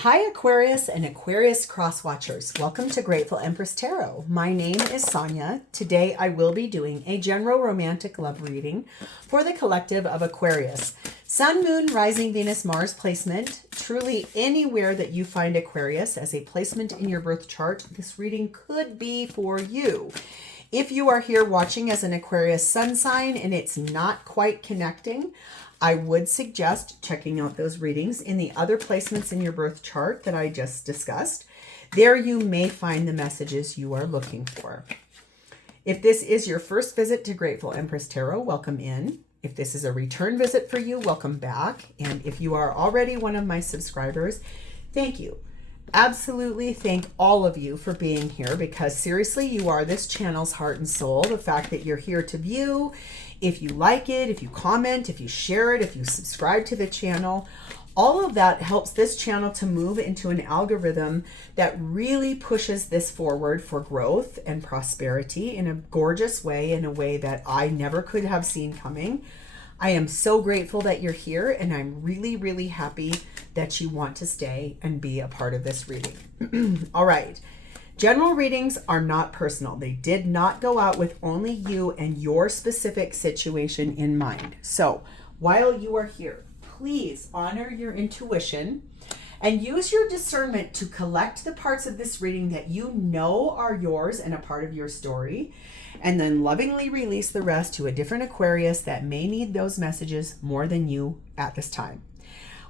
Hi Aquarius and Aquarius cross watchers. Welcome to Grateful Empress Tarot. My name is Sonia. Today I will be doing a general romantic love reading for the collective of Aquarius. Sun, Moon, Rising, Venus, Mars placement. Truly anywhere that you find Aquarius as a placement in your birth chart, this reading could be for you. If you are here watching as an Aquarius sun sign and it's not quite connecting, I would suggest checking out those readings in the other placements in your birth chart that I just discussed. There you may find the messages you are looking for. If this is your first visit to Grateful Empress Tarot, welcome in. If this is a return visit for you, welcome back. And if you are already one of my subscribers, thank you. Absolutely thank all of you for being here, because seriously, you are this channel's heart and soul. The fact that you're here to view, if you like it, if you comment, if you share it, if you subscribe to the channel, all of that helps this channel to move into an algorithm that really pushes this forward for growth and prosperity in a gorgeous way, in a way that I never could have seen coming. I am so grateful that you're here, and I'm really, really happy that you want to stay and be a part of this reading. All right. General readings are not personal. They did not go out with only you and your specific situation in mind. So while you are here, please honor your intuition and use your discernment to collect the parts of this reading that you know are yours and a part of your story, and then lovingly release the rest to a different Aquarius that may need those messages more than you at this time.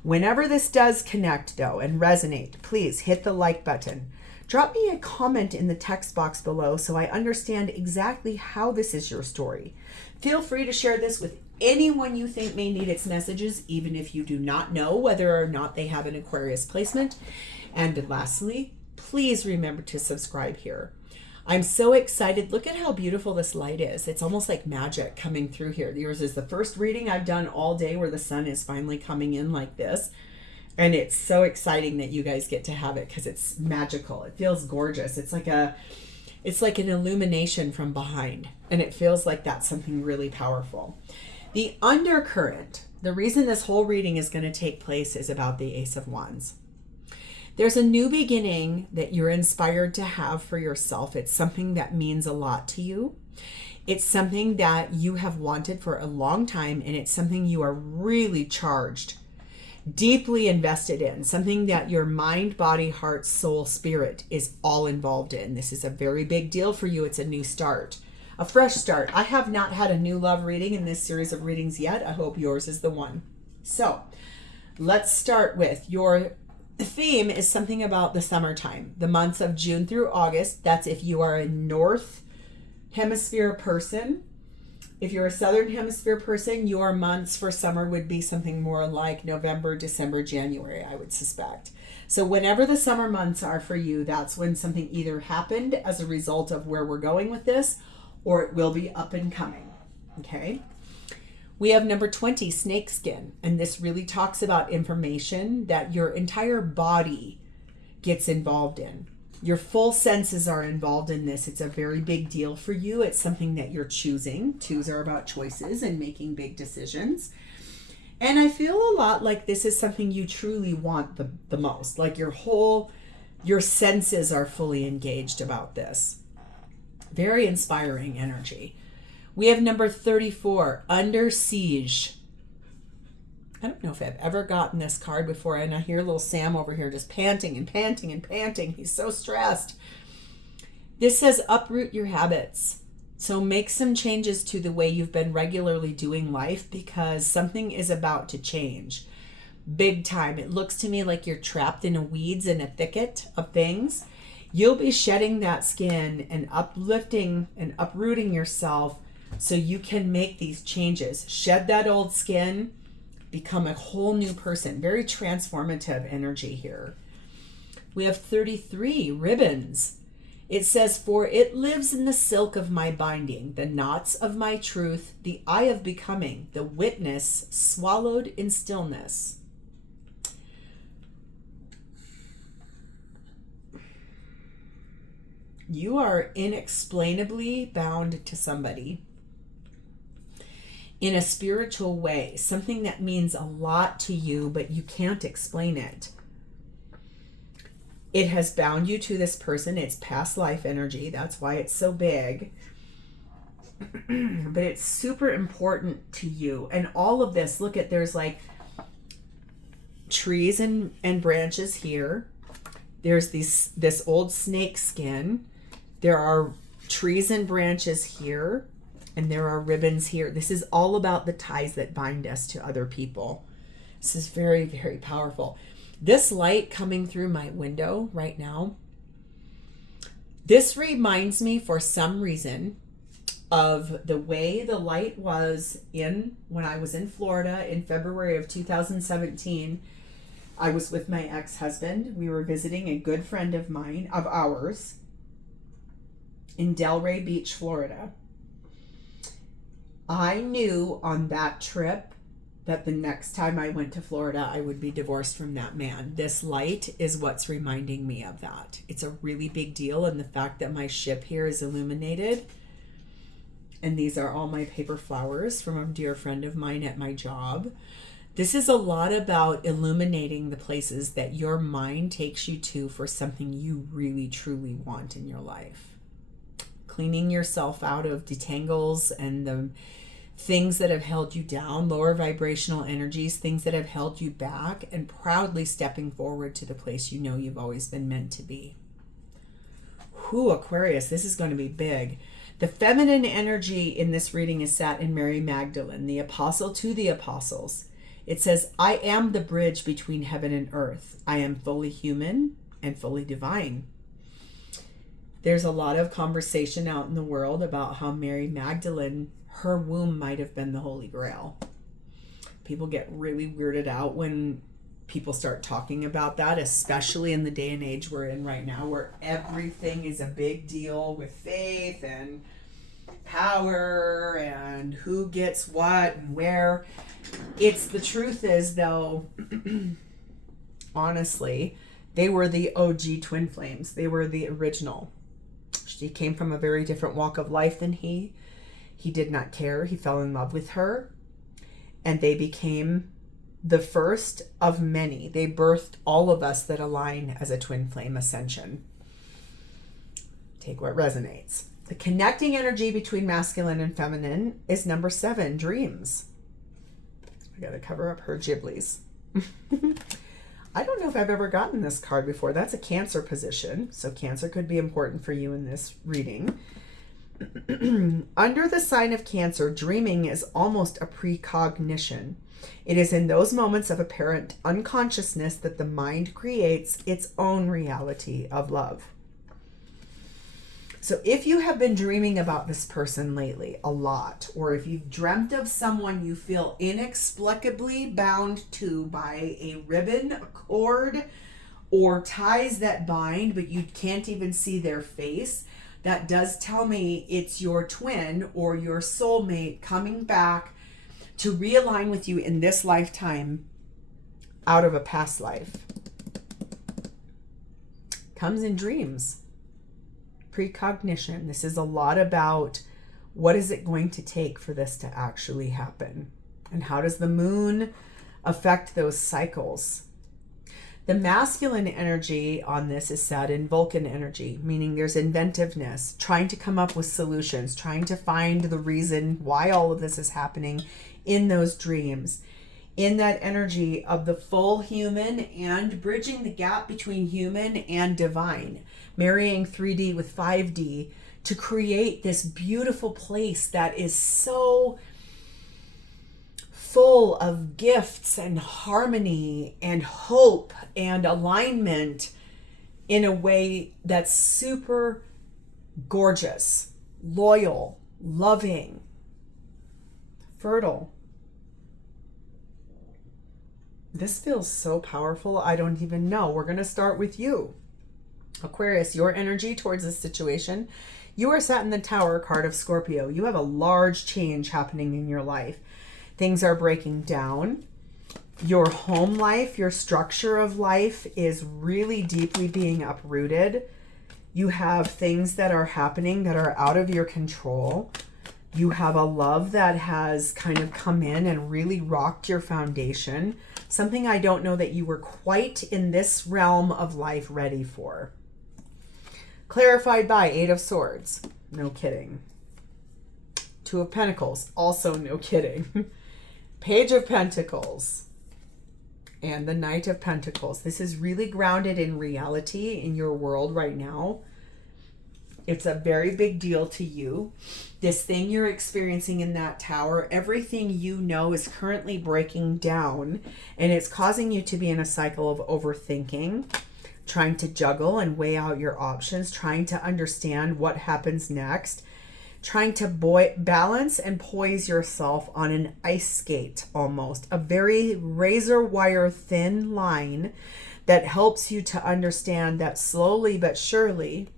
Whenever this does connect, though, and resonate, please hit the like button. Drop me a comment in the text box below so I understand exactly how this is your story. Feel free to share this with anyone you think may need its messages, even if you do not know whether or not they have an Aquarius placement. And lastly, please remember to subscribe here. I'm so excited. Look at how beautiful this light is. It's almost like magic coming through here. Yours is the first reading I've done all day where the sun is finally coming in like this. And it's so exciting that you guys get to have it because it's magical. It feels gorgeous. It's like an illumination from behind. And it feels like that's something really powerful. The undercurrent, the reason this whole reading is going to take place is about the Ace of Wands. There's a new beginning that you're inspired to have for yourself. It's something that means a lot to you. It's something that you have wanted for a long time, and it's something you are really charged, deeply invested in, something that your mind, body, heart, soul, spirit is all involved in. This is a very big deal for you. It's a new start, a fresh start. I have not had a new love reading in this series of readings yet. I hope yours is the one. So let's start with your theme is something about the summertime, the months of June through August. That's if you are a North Hemisphere person. If you're a Southern Hemisphere person, your months for summer would be something more like November, December, January, I would suspect. So whenever the summer months are for you, that's when something either happened as a result of where we're going with this, or it will be up and coming. Okay. We have number 20, snakeskin, and this really talks about information that your entire body gets involved in. Your full senses are involved in this. It's a very big deal for you. It's something that you're choosing. Twos are about choices and making big decisions. And I feel a lot like this is something you truly want the most. Like your senses are fully engaged about this. Very inspiring energy. We have number 34, Under Siege. I don't know if I've ever gotten this card before, and I hear little Sam over here just panting and panting and panting. He's so stressed. This says uproot your habits. So make some changes to the way you've been regularly doing life, because something is about to change. Big time. It looks to me like you're trapped in a weeds in a thicket of things. You'll be shedding that skin and uplifting and uprooting yourself so you can make these changes. Shed that old skin, become a whole new person. Very transformative energy here. We have 33, ribbons. It says, for it lives in the silk of my binding, the knots of my truth, the eye of becoming, the witness swallowed in stillness. You are inexplainably bound to somebody in a spiritual way, something that means a lot to you, but you can't explain it. It has bound you to this person. It's past life energy. That's why it's so big. But it's super important to you. And all of this, look at, there's like trees and branches here. There's this old snake skin. There are trees and branches here. And there are ribbons here. This is all about the ties that bind us to other people. This is very, very powerful. This light coming through my window right now, this reminds me for some reason of the way the light was when I was in Florida in February of 2017. I was with my ex-husband. We were visiting a good friend of ours in Delray Beach, Florida. I knew on that trip that the next time I went to Florida, I would be divorced from that man. This light is what's reminding me of that. It's a really big deal. And the fact that my ship here is illuminated. And these are all my paper flowers from a dear friend of mine at my job. This is a lot about illuminating the places that your mind takes you to for something you really, truly want in your life. Cleaning yourself out of detangles and the things that have held you down, lower vibrational energies, things that have held you back, and proudly stepping forward to the place you know you've always been meant to be. Whew, Aquarius, this is going to be big. The feminine energy in this reading is sat in Mary Magdalene, the apostle to the apostles. It says, I am the bridge between heaven and earth. I am fully human and fully divine. There's a lot of conversation out in the world about how Mary Magdalene, her womb might have been the Holy Grail. People get really weirded out when people start talking about that, especially in the day and age we're in right now, where everything is a big deal with faith and power and who gets what and where. The truth is, though, honestly, they were the OG twin flames. They were the original. She came from a very different walk of life than he. He did not care. He fell in love with her. And they became the first of many. They birthed all of us that align as a twin flame ascension. Take what resonates. The connecting energy between masculine and feminine is number 7, dreams. I got to cover up her giblies. I don't know if I've ever gotten this card before. That's a Cancer position. So Cancer could be important for you in this reading. Under the sign of Cancer, dreaming is almost a precognition. It is in those moments of apparent unconsciousness that the mind creates its own reality of love. So if you have been dreaming about this person lately a lot, or if you've dreamt of someone you feel inexplicably bound to by a ribbon, a cord, or ties that bind, but you can't even see their face, that does tell me it's your twin or your soulmate coming back to realign with you in this lifetime out of a past life. Comes in dreams. Precognition. This is a lot about what is it going to take for this to actually happen, and how does the moon affect those cycles. The masculine energy on this is set in Vulcan energy, meaning there's inventiveness, trying to come up with solutions, trying to find the reason why all of this is happening in those dreams, in that energy of the full human and bridging the gap between human and divine, marrying 3D with 5D to create this beautiful place that is so full of gifts and harmony and hope and alignment in a way that's super gorgeous, loyal, loving, fertile. This feels so powerful, I don't even know. We're going to start with you. Aquarius, your energy towards this situation. You are sat in the Tower card of Scorpio. You have a large change happening in your life. Things are breaking down. Your home life, your structure of life is really deeply being uprooted. You have things that are happening that are out of your control. You have a love that has kind of come in and really rocked your foundation. something I don't know that you were quite in this realm of life ready for. Clarified by 8 of Swords. No kidding. 2 of Pentacles. Also no kidding. Page of Pentacles. And the Knight of Pentacles. This is really grounded in reality in your world right now. It's a very big deal to you. This thing you're experiencing in that tower, everything you know is currently breaking down, and it's causing you to be in a cycle of overthinking, trying to juggle and weigh out your options, trying to understand what happens next, trying to balance and poise yourself on an ice skate almost, a very razor wire thin line that helps you to understand that slowly but surely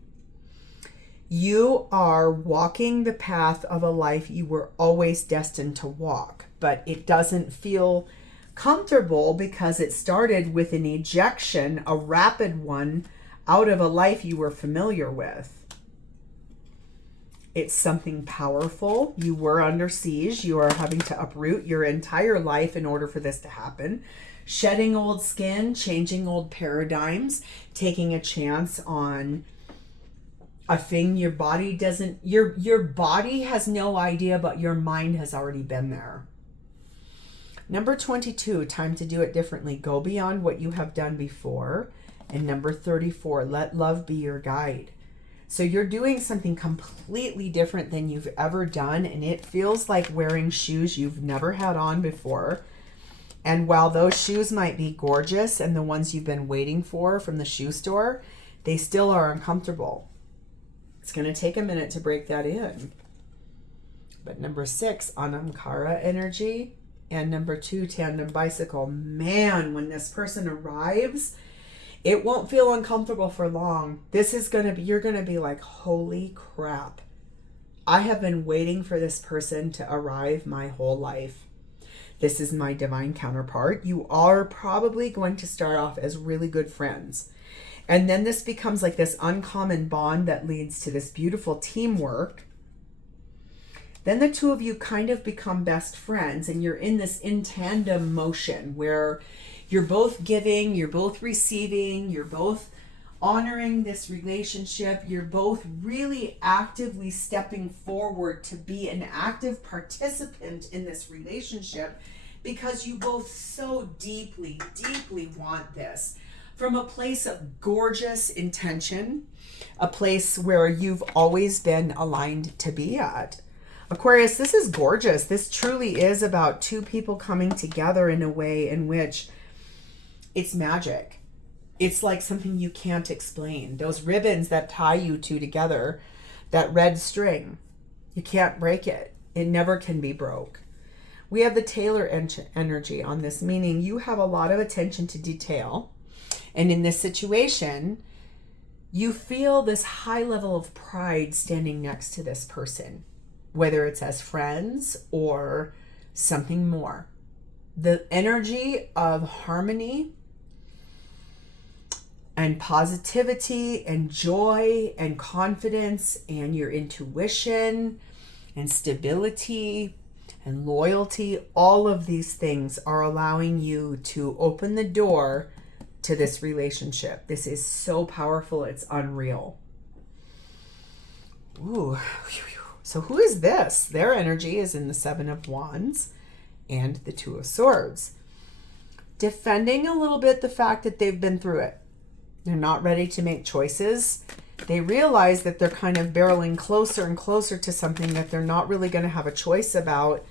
you are walking the path of a life you were always destined to walk, but it doesn't feel comfortable because it started with an ejection, a rapid one, out of a life you were familiar with. It's something powerful. You were under siege. You are having to uproot your entire life in order for this to happen. Shedding old skin, changing old paradigms, taking a chance on a thing your body doesn't, your body has no idea, but your mind has already been there. Number 22, time to do it differently. Go beyond what you have done before. And number 34, let love be your guide. So you're doing something completely different than you've ever done, and it feels like wearing shoes you've never had on before. And while those shoes might be gorgeous and the ones you've been waiting for from the shoe store, they still are uncomfortable. It's going to take a minute to break that in. But number 6, Anamkara energy, and number 2, tandem bicycle. Man, when this person arrives, it won't feel uncomfortable for long. This is going to be, you're going to be like, holy crap. I have been waiting for this person to arrive my whole life. This is my divine counterpart. You are probably going to start off as really good friends. And then this becomes like this uncommon bond that leads to this beautiful teamwork. Then the two of you kind of become best friends, and you're in this in tandem motion where you're both giving, you're both receiving, you're both honoring this relationship. You're both really actively stepping forward to be an active participant in this relationship because you both so deeply, deeply want this. From a place of gorgeous intention, a place where you've always been aligned to be at. Aquarius, this is gorgeous. This truly is about two people coming together in a way in which it's magic. It's like something you can't explain. Those ribbons that tie you two together, that red string, you can't break it. It never can be broke. We have the Taylor energy on this, meaning you have a lot of attention to detail. And in this situation, you feel this high level of pride standing next to this person, whether it's as friends or something more. The energy of harmony and positivity and joy and confidence and your intuition and stability and loyalty, all of these things are allowing you to open the door to this relationship. This is so powerful, it's unreal. Ooh. So who is this? Their energy is in the 7 of Wands and the 2 of Swords. Defending a little bit the fact that they've been through it. They're not ready to make choices. They realize that they're kind of barreling closer and closer to something that they're not really going to have a choice about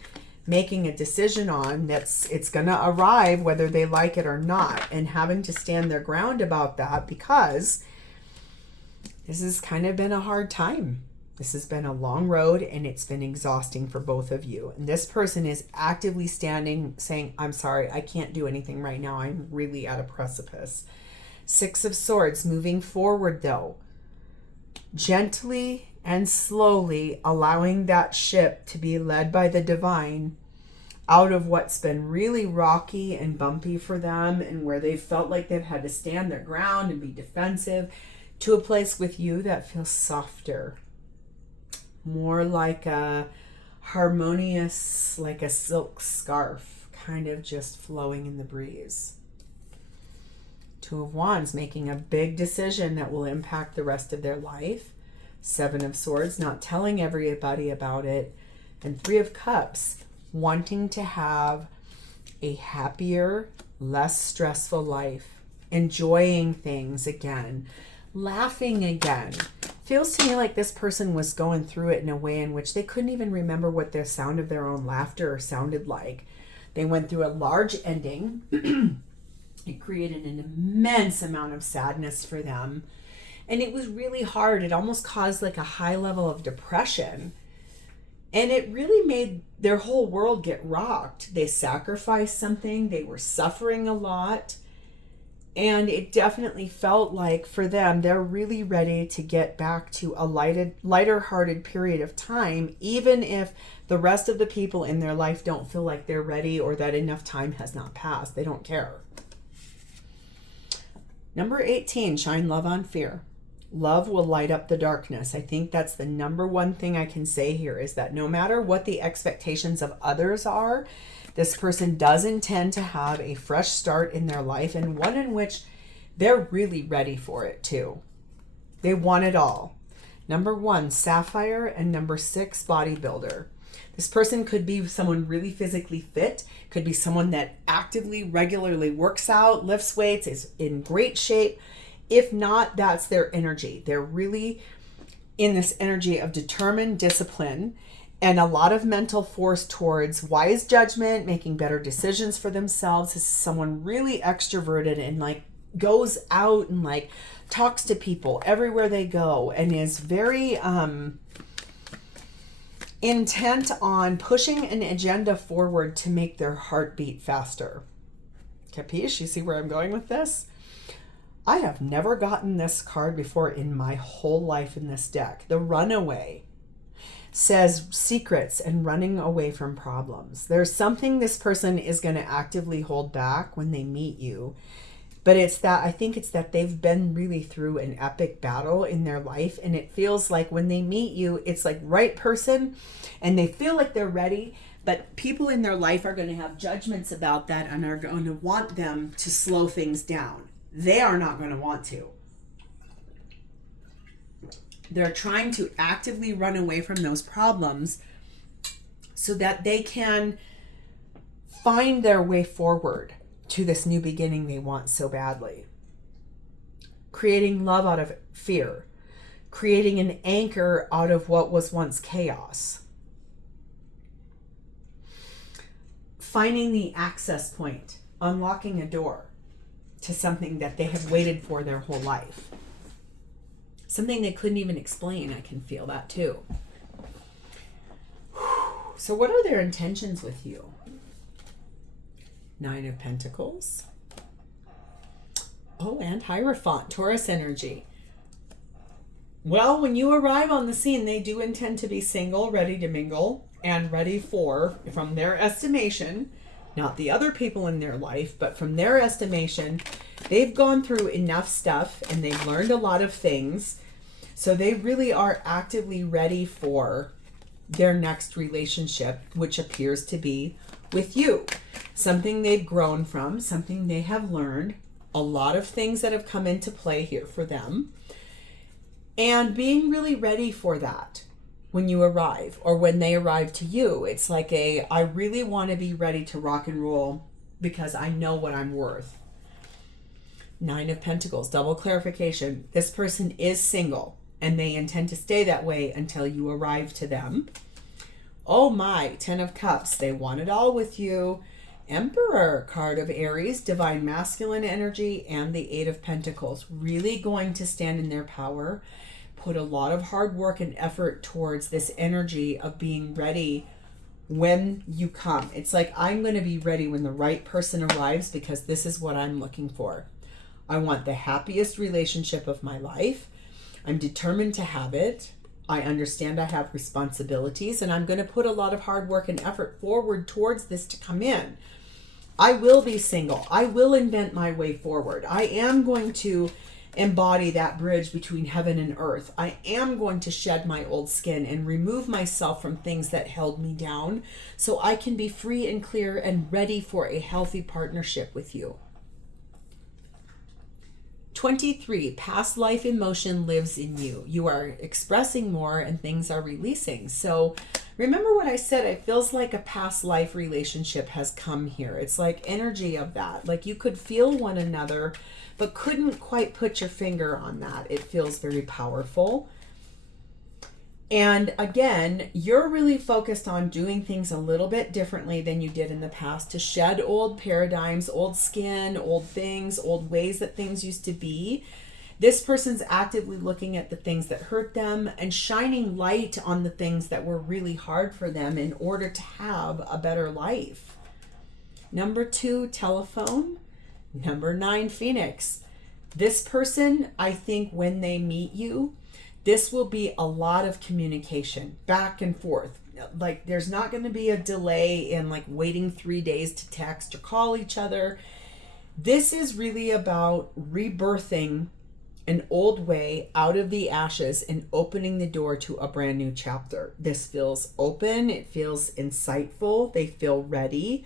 making a decision on. It's going to arrive whether they like it or not, and having to stand their ground about that because this has kind of been a hard time. This has been a long road and it's been exhausting for both of you. And this person is actively standing saying, I'm sorry, I can't do anything right now. I'm really at a precipice. 6 of Swords, moving forward though. Gently and slowly allowing that ship to be led by the divine out of what's been really rocky and bumpy for them and where they've felt like they've had to stand their ground and be defensive to a place with you that feels softer. More like a harmonious, like a silk scarf kind of just flowing in the breeze. Two of Wands, making a big decision that will impact the rest of their life. Seven of Swords, not telling everybody about it. And Three of Cups, wanting to have a happier, less stressful life, enjoying things again, laughing again. Feels to me like this person was going through it in a way in which they couldn't even remember what the sound of their own laughter sounded like. They went through a large ending. It created an immense amount of sadness for them. And it was really hard. It almost caused like a high level of depression. And it really made their whole world get rocked. They sacrificed something. They were suffering a lot. And it definitely felt like for them, they're really ready to get back to a lighter-hearted period of time, even if the rest of the people in their life don't feel like they're ready or that enough time has not passed. They don't care. Number 18, shine love on fear. Love will light up the darkness. I think that's the number one thing I can say here is that no matter what the expectations of others are, this person does intend to have a fresh start in their life, and one in which they're really ready for it too. They want it all. Number 1, Sapphire, and number 6, Bodybuilder. This person could be someone really physically fit, could be someone that actively, regularly works out, lifts weights, is in great shape. If not, that's their energy. They're really in this energy of determined discipline and a lot of mental force towards wise judgment, making better decisions for themselves. This is someone really extroverted and like goes out and like talks to people everywhere they go and is very intent on pushing an agenda forward to make their heart beat faster. Capiche? You see where I'm going with this? I have never gotten this card before in my whole life in this deck. The Runaway says secrets and running away from problems. There's something this person is going to actively hold back when they meet you. But it's that, I think it's that they've been really through an epic battle in their life. And it feels like when they meet you, it's like right person and they feel like they're ready. But people in their life are going to have judgments about that and are going to want them to slow things down. They are not going to want to. They're trying to actively run away from those problems so that they can find their way forward to this new beginning they want so badly. Creating love out of fear. Creating an anchor out of what was once chaos. Finding the access point. Unlocking a door to something that they have waited for their whole life. Something they couldn't even explain. I can feel that too. So what are their intentions with you? 9 of Pentacles. Oh, and Hierophant, Taurus energy. Well, when you arrive on the scene, they do intend to be single, ready to mingle, and ready for, from their estimation, not the other people in their life, but from their estimation, they've gone through enough stuff and they've learned a lot of things. So they really are actively ready for their next relationship, which appears to be with you. Something they've grown from, something they have learned, a lot of things that have come into play here for them. And being really ready for that. When you arrive or when they arrive to you, it's like I really want to be ready to rock and roll because I know what I'm worth. 9 of Pentacles, double clarification. This person is single and they intend to stay that way until you arrive to them. Oh my, 10 of Cups. They want it all with you. Emperor, card of Aries, divine masculine energy, and the 8 of Pentacles. Really going to stand in their power. Put a lot of hard work and effort towards this energy of being ready when you come. It's like, I'm going to be ready when the right person arrives because this is what I'm looking for. I want the happiest relationship of my life. I'm determined to have it. I understand I have responsibilities and I'm going to put a lot of hard work and effort forward towards this to come in. I will be single. I will invent my way forward. I am going to embody that bridge between heaven and earth. I am going to shed my old skin and remove myself from things that held me down so I can be free and clear and ready for a healthy partnership with you. 23, past life emotion lives in you. You are expressing more and things are releasing. So remember what I said, it feels like a past life relationship has come here. It's like energy of that. Like you could feel one another, but couldn't quite put your finger on that. It feels very powerful. And again, you're really focused on doing things a little bit differently than you did in the past to shed old paradigms, old skin, old things, old ways that things used to be. This person's actively looking at the things that hurt them and shining light on the things that were really hard for them in order to have a better life. Number 2, telephone. Number 9, Phoenix. This person, I think when they meet you, this will be a lot of communication back and forth. Like there's not going to be a delay in like waiting 3 days to text or call each other. This is really about rebirthing an old way out of the ashes and opening the door to a brand new chapter. This feels open. It feels insightful. They feel ready.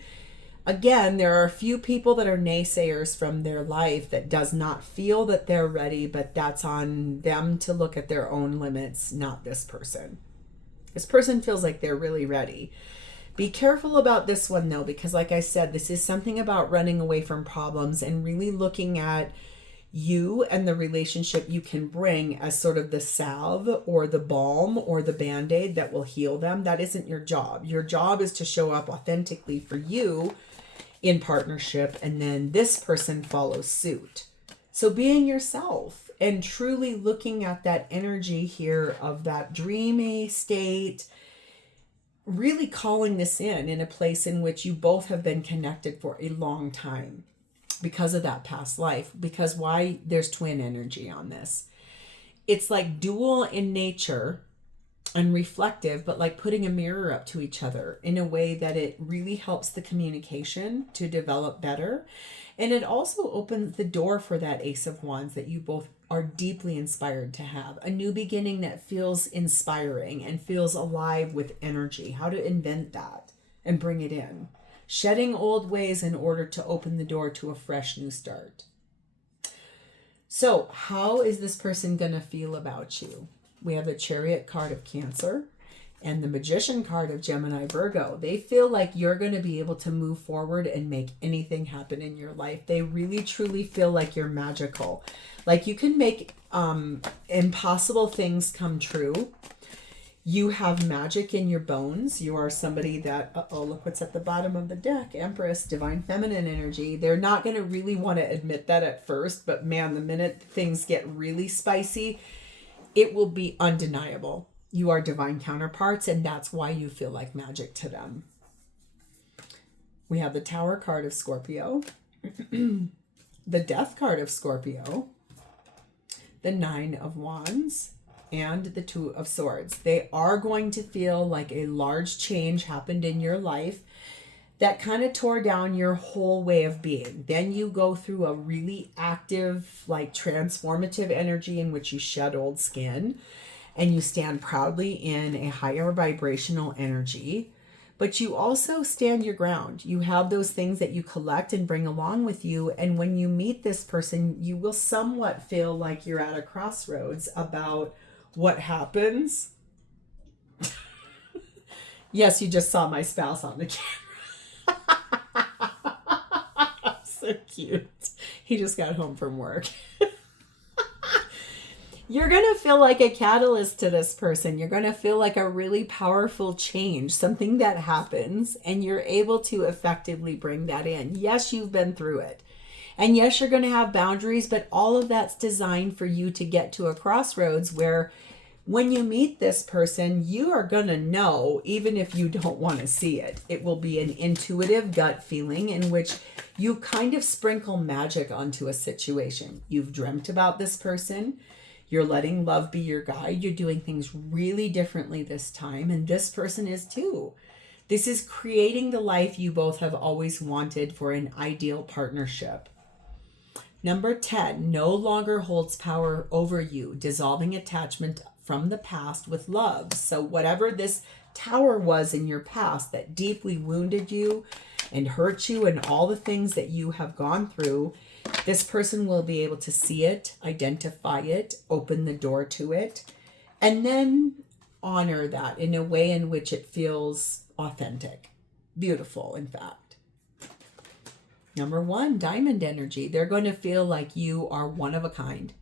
Again, there are a few people that are naysayers from their life that does not feel that they're ready, but that's on them to look at their own limits, not this person. This person feels like they're really ready. Be careful about this one though, because like I said, this is something about running away from problems and really looking at you and the relationship you can bring as sort of the salve or the balm or the band-aid that will heal them. That isn't your job. Your job is to show up authentically for you in partnership, and then this person follows suit. So being yourself and truly looking at that energy here of that dreamy state, really calling this in a place in which you both have been connected for a long time because of that past life. Because why? There's twin energy on this. It's like dual in nature and reflective, but like putting a mirror up to each other in a way that it really helps the communication to develop better. And it also opens the door for that Ace of Wands that you both are deeply inspired to have. A new beginning that feels inspiring and feels alive with energy. How to invent that and bring it in. Shedding old ways in order to open the door to a fresh new start. So how is this person going to feel about you? We have the Chariot card of Cancer and the Magician card of Gemini Virgo. They feel like you're going to be able to move forward and make anything happen in your life. They really truly feel like you're magical. Like you can make impossible things come true. You have magic in your bones. You are somebody that, look what's at the bottom of the deck. Empress, divine feminine energy. They're not going to really want to admit that at first, but man, the minute things get really spicy, it will be undeniable. You are divine counterparts, and that's why you feel like magic to them. We have the Tower card of Scorpio, the Death card of Scorpio, the Nine of Wands, and the Two of Swords. They are going to feel like a large change happened in your life that kind of tore down your whole way of being. Then you go through a really active, like transformative energy in which you shed old skin and you stand proudly in a higher vibrational energy, but you also stand your ground. You have those things that you collect and bring along with you. And when you meet this person, you will somewhat feel like you're at a crossroads about what happens. Yes, you just saw my spouse on the camera. So cute. He just got home from work. You're going to feel like a catalyst to this person. You're going to feel like a really powerful change, something that happens, and you're able to effectively bring that in. Yes, you've been through it. And yes, you're going to have boundaries, but all of that's designed for you to get to a crossroads where when you meet this person, you are going to know, even if you don't want to see it. It will be an intuitive gut feeling in which you kind of sprinkle magic onto a situation. You've dreamt about this person. You're letting love be your guide. You're doing things really differently this time. And this person is too. This is creating the life you both have always wanted for an ideal partnership. Number 10, no longer holds power over you, dissolving attachment from the past with love. So whatever this tower was in your past that deeply wounded you and hurt you and all the things that you have gone through, this person will be able to see it, identify it, open the door to it, and then honor that in a way in which it feels authentic, beautiful, in fact. Number 1, diamond energy. They're going to feel like you are one of a kind.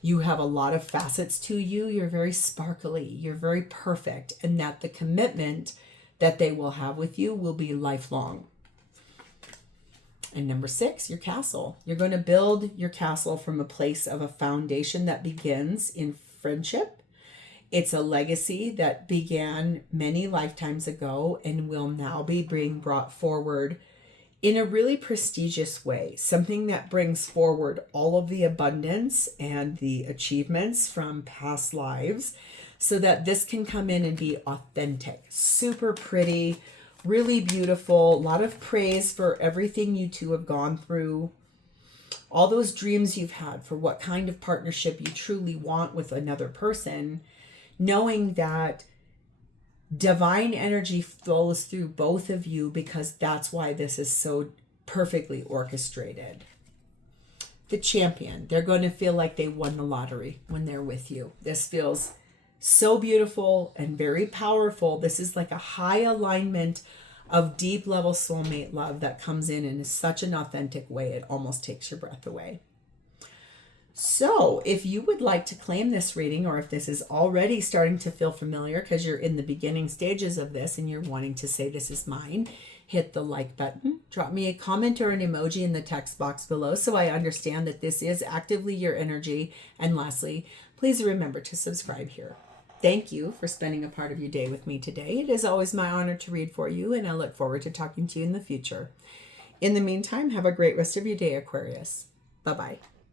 You have a lot of facets to you. You're very sparkly. You're very perfect. And that the commitment that they will have with you will be lifelong. And number 6, your castle. You're going to build your castle from a place of a foundation that begins in friendship. It's a legacy that began many lifetimes ago and will now be being brought forward in a really prestigious way, something that brings forward all of the abundance and the achievements from past lives so that this can come in and be authentic, super pretty, really beautiful, a lot of praise for everything you two have gone through, all those dreams you've had for what kind of partnership you truly want with another person, knowing that divine energy flows through both of you because that's why this is so perfectly orchestrated. The champion, they're going to feel like they won the lottery when they're with you. This feels so beautiful and very powerful. This is like a high alignment of deep level soulmate love that comes in such an authentic way, it almost takes your breath away. So if you would like to claim this reading, or if this is already starting to feel familiar because you're in the beginning stages of this and you're wanting to say this is mine, hit the like button, drop me a comment or an emoji in the text box below so I understand that this is actively your energy. And lastly, please remember to subscribe here. Thank you for spending a part of your day with me today. It is always my honor to read for you, and I look forward to talking to you in the future. In the meantime, have a great rest of your day, Aquarius. Bye-bye.